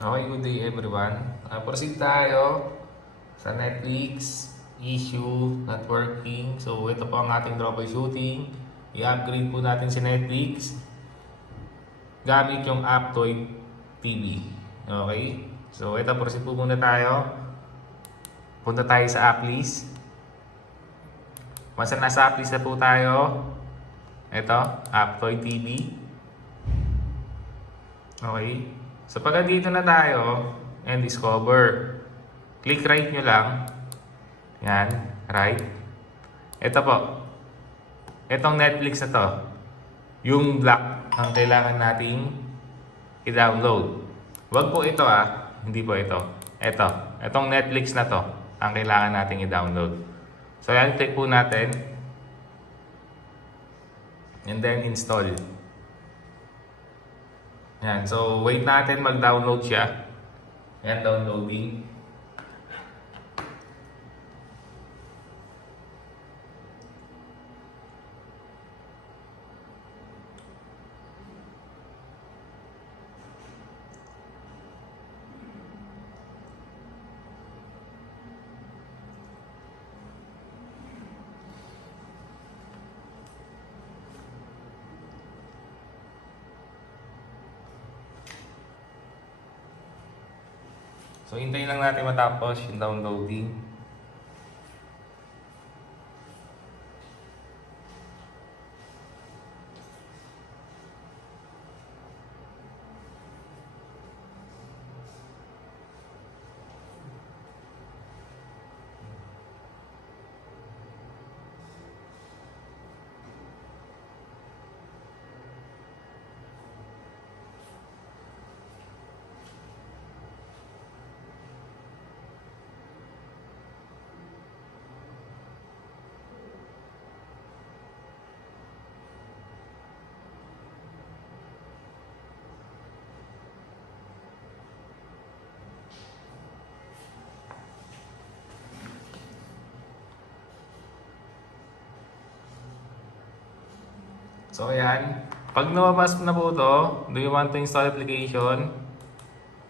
Okay, good day everyone. Proceed tayo sa Netflix, issue, not working. So, ito po ang ating troubleshooting. I-upgrade po natin si Netflix gamit yung Aptoid TV. Okay? So, ito, proceed po muna tayo. Punta tayo sa app list. Once na nasa app list na po tayo, ito, Aptoid TV. Okay? So pag dito na tayo and discover, click right nyo lang. Yan, right. Ito po. Itong Netflix na to. Yung black ang kailangan nating i-download. Wag po ito hindi po ito. Ito. Itong Netflix na to ang kailangan nating i-download. So yan, click po natin. And then install. Yan. So, wait natin mag-download siya. Yan, downloading. So, hintayin lang natin matapos yung downloading. So, ayan. Pag lumabas na po ito, do you want to install application?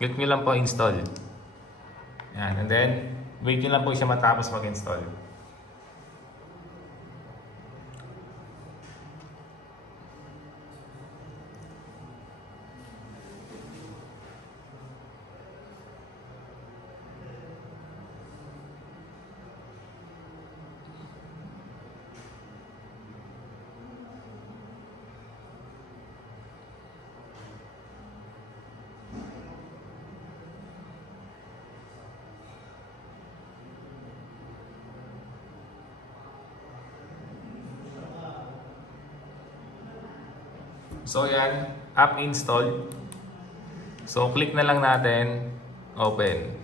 Click nyo lang po install. Ayan. And then, wait nyo lang po siya matapos mag-install. So, yan. App install. So, click na lang natin. Open.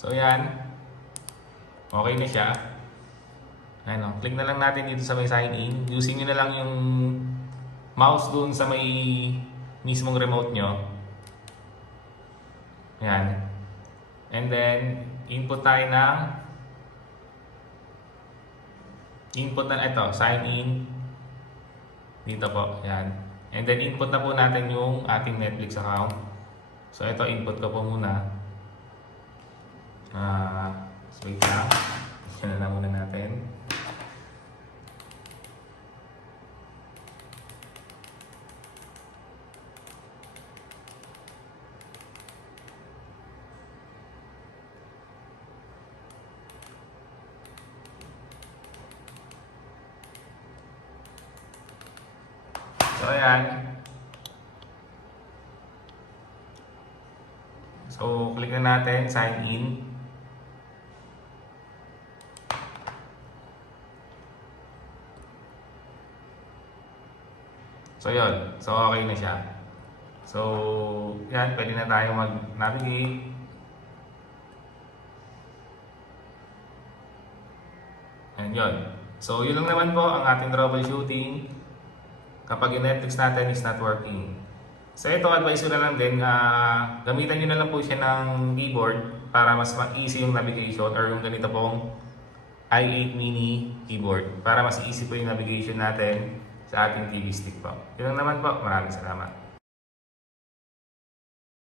So, yan. Okay na siya. Ano, click na lang natin dito sa may sign in. Using nyo na lang yung mouse dun sa may mismong remote nyo. Yan. And then, input tayo ng ito, sign in. Dito po, yan. And then, input na po natin yung ating Netflix account. So, ito, input ko po muna. So, wait lang. Yan na muna natin. So, ayan. So, click na natin, sign in. So, yun. So, okay na siya. So, yan. Pwede na tayo mag-navigate. And yun. So, yun lang naman po ang ating troubleshooting kapag yung Netflix natin is not working. So ito, advice ko na lang din, gamitan nyo na lang po siya ng keyboard para mas easy yung navigation, or yung ganito pong i8 mini keyboard para mas easy po yung navigation natin sa ating TV stick po. Yun lang naman po. Maraming salamat.